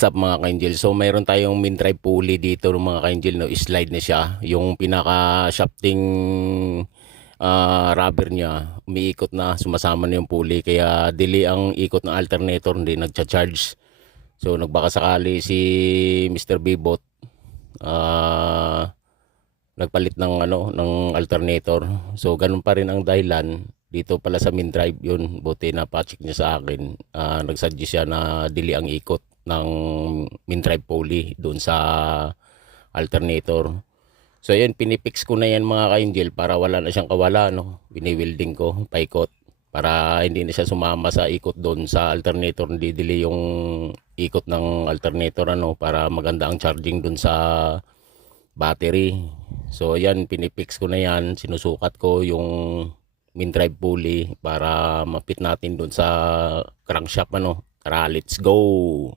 What's up mga ka-angel? So mayroon tayong min drive pulley dito ng mga ka-angel, no, slide na siya. Yung pinaka shafting rubber niya umiikot na, sumasama na yung pulley, kaya delay ang ikot ng alternator, hindi nagcha-charge. So nagbaka sakali si Mr. Bibot nagpalit ng ng alternator. So ganun pa rin ang dahilan dito pala sa min drive. Yun, buti na pa-check niya sa akin. Nagsuggest siya na delay ang ikot ng min drive pulley doon sa alternator. So yun, pinipix ko na yan mga ka-angel para wala na siyang kawala, no. Bini-welding ko paikot para hindi na siya sumama sa ikot doon sa alternator, hindi delay yung ikot ng alternator, para maganda ang charging doon sa battery. So yan, pinipix ko na yan, sinusukat ko yung min drive pulley para mapit natin doon sa crankshaft, Tara, let's go.